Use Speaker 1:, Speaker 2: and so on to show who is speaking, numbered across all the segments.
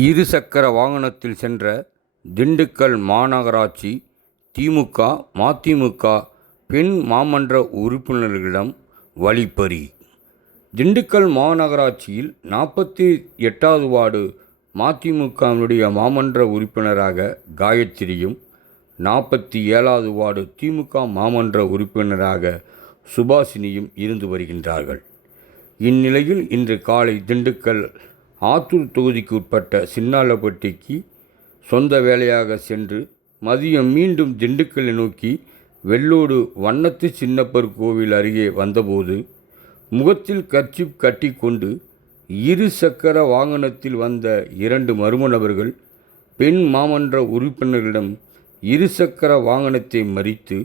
Speaker 1: இருசக்கர வாகனத்தில் சென்ற திண்டுக்கல் மாநகராட்சி திமுக மதிமுக பெண் மாமன்ற உறுப்பினர்களிடம் வழிப்பறி. திண்டுக்கல் மாநகராட்சியில் நாற்பத்தி எட்டாவது வார்டு மதிமுகவினுடைய மாமன்ற உறுப்பினராக காயத்ரியும் நாற்பத்தி ஏழாவது வார்டு திமுக மாமன்ற உறுப்பினராக சுபாஷினியும் இருந்து வருகின்றார்கள். இந்நிலையில் இன்று காலை திண்டுக்கல் ஆத்தூர் தொகுதிக்கு உட்பட்ட சின்னாலப்பட்டிக்கு சொந்த வேலையாக சென்று மதியம் மீண்டும் திண்டுக்கல்லை நோக்கி வெள்ளோடு வண்ணத்து சின்னப்பர் கோவில் அருகே வந்தபோது முகத்தில் கர்ச்சிப் கட்டிக்கொண்டு இரு சக்கர வாகனத்தில் வந்த இரண்டு மர்ம நபர்கள் பெண் மாமன்ற உறுப்பினர்களிடம் இருசக்கர வாகனத்தை மறித்து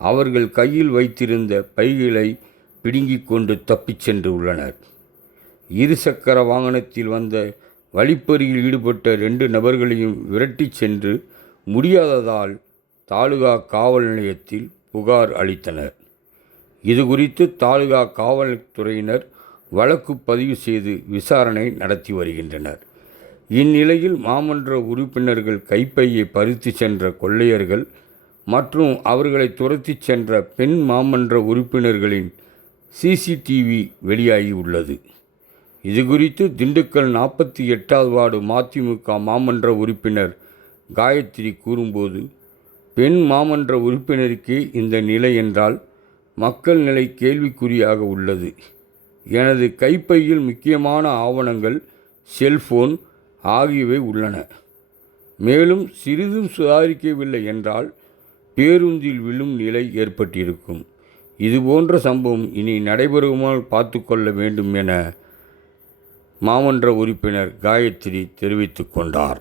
Speaker 1: அவர்கள் கையில் வைத்திருந்த பைகளை பிடுங்கிக் கொண்டு தப்பிச் சென்று உள்ளனர். இருசக்கர வாகனத்தில் வந்த வழிப்பறியில் ஈடுபட்ட ரெண்டு நபர்களையும் விரட்டிச் சென்று முடியாததால் தாலுகா காவல் நிலையத்தில் புகார் அளித்தனர். இது குறித்து தாலுகா காவல்துறையினர் வழக்கு பதிவு செய்து விசாரணை நடத்தி வருகின்றனர். இந்நிலையில் மாமன்ற உறுப்பினர்கள் கைப்பையை பறித்து சென்ற கொள்ளையர்கள் மற்றும் அவர்களை துரத்தி சென்ற பெண் மாமன்ற உறுப்பினர்களின் சிசிடிவி வெளியாகி உள்ளது. இது குறித்து திண்டுக்கல் நாற்பத்தி எட்டாவது வார்டு மதிமுக மாமன்ற உறுப்பினர் காயத்ரி கூறும்போது பெண் மாமன்ற உறுப்பினருக்கே இந்த நிலை என்றால் மக்கள் நிலை கேள்விக்குறியாக உள்ளது. எனது கைப்பையில் முக்கியமான ஆவணங்கள் செல்போன் ஆகியவை உள்ளன. மேலும் சிறிதும் சுதாரிக்கவில்லை என்றால் பேருந்தில் விழும் நிலை ஏற்பட்டிருக்கும். இதுபோன்ற சம்பவம் இனி நடைபெறுமால் பார்த்து கொள்ள வேண்டும் என மாமன்ற உறுப்பினர் காயத்ரி தெரிவித்துக் கொண்டார்.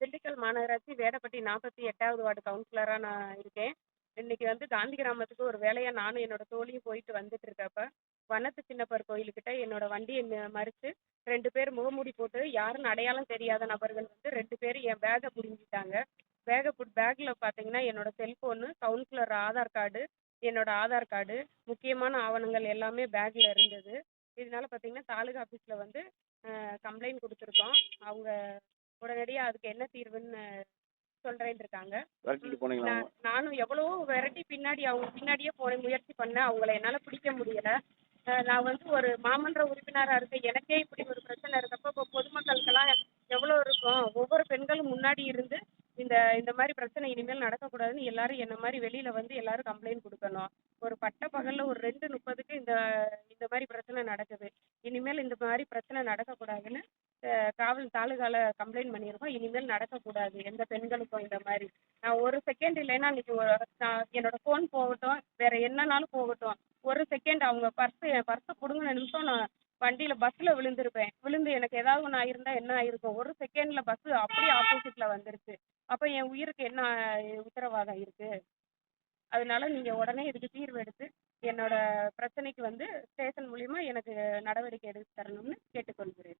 Speaker 2: திண்டுக்கல் மாநகராட்சி வேடப்பட்டி நாற்பத்தி எட்டாவது வார்டு கவுன்சிலராக நான் இருக்கேன். இன்னைக்கு வந்து காந்தி கிராமத்துக்கு ஒரு வேலையாக நானும் என்னோட தோழியும் போயிட்டு வந்துட்டு இருக்கப்ப வனத்து சின்னப்பர் கோயிலுக்கிட்ட என்னோட வண்டியை மறுத்து மறித்து ரெண்டு பேர் முகமூடி போட்டு யாருன்னு அடையாளம் தெரியாத நபர்கள் வந்து ரெண்டு பேர் என் பேக்கை பிடுங்கிட்டாங்க. பேக்கை புட் பேக்கில் பார்த்தீங்கன்னா என்னோட செல்ஃபோனு கவுன்சிலர் ஆதார் கார்டு என்னோட ஆதார் கார்டு முக்கியமான ஆவணங்கள் எல்லாமே பேக்கில் இருந்தது. இதனால பார்த்தீங்கன்னா தாலுகா ஆஃபீஸில் வந்து கம்ப்ளைண்ட் கொடுத்துருக்கோம். அவங்க உடனடியாக அதுக்கு என்ன தீர்வுன்னு சொல்கிறேன்னு இருக்காங்க. நான் நானும் எவ்வளவோ விரட்டி பின்னாடி அவங்க பின்னாடியே போன முயற்சி பண்ணேன். அவங்கள என்னால் பிடிக்க முடியல. நான் வந்து ஒரு மாமன்ற உறுப்பினராக இருக்கேன் எனக்கே இப்படி ஒரு பிரச்சனை இருக்கப்போ இப்போ பொதுமக்களுக்கெல்லாம் எவ்வளோ இருக்கும்? ஒவ்வொரு பெண்களும் முன்னாடி இருந்து இந்த மாதிரி பிரச்சனை இனிமேல் நடக்கக்கூடாதுன்னு எல்லாரும் என்ன மாதிரி வெளியில வந்து எல்லாரும் கம்ப்ளைண்ட் கொடுக்கணும். ஒரு பட்ட பகல்ல ஒரு ரெண்டு முப்பதுக்கு இந்த இந்த மாதிரி பிரச்சனை நடக்குது. இனிமேல் இந்த மாதிரி பிரச்சனை நடக்கக்கூடாதுன்னு காவல் தாலுகால கம்ப்ளைண்ட் பண்ணியிருக்கோம். இனிமேல் நடக்கக்கூடாது. எந்த பெண்களுக்கும் இந்த மாதிரி. நான் ஒரு செகண்ட் இல்லைன்னா இன்னைக்கு நான் என்னோட ஃபோன் போகட்டும். வேற என்னனாலும் போகட்டும். ஒரு செகண்ட் அவங்க பர்ஸ் என் பர்ஸை பிடுங்கின நிமிஷம் நான் வண்டியில் பஸ்ஸில் விழுந்திருப்பேன். விழுந்து எனக்கு ஏதாவது ஒன்று ஆயிருந்தா என்ன ஆயிருக்கும்? ஒரு செகண்டில் பஸ்ஸு அப்படியே ஆப்போசிட்டில் வந்துருச்சு. அப்போ என் உயிருக்கு என்ன உத்தரவாதம் இருக்கு? அதனால நீங்கள் உடனே இதுக்கு தீர்வு எடுத்து என்னோட பிரச்சனைக்கு வந்து ஸ்டேஷன் மூலியமா எனக்கு நடவடிக்கை எடுத்து தரணும்னு கேட்டுக்கொள்கிறேன்.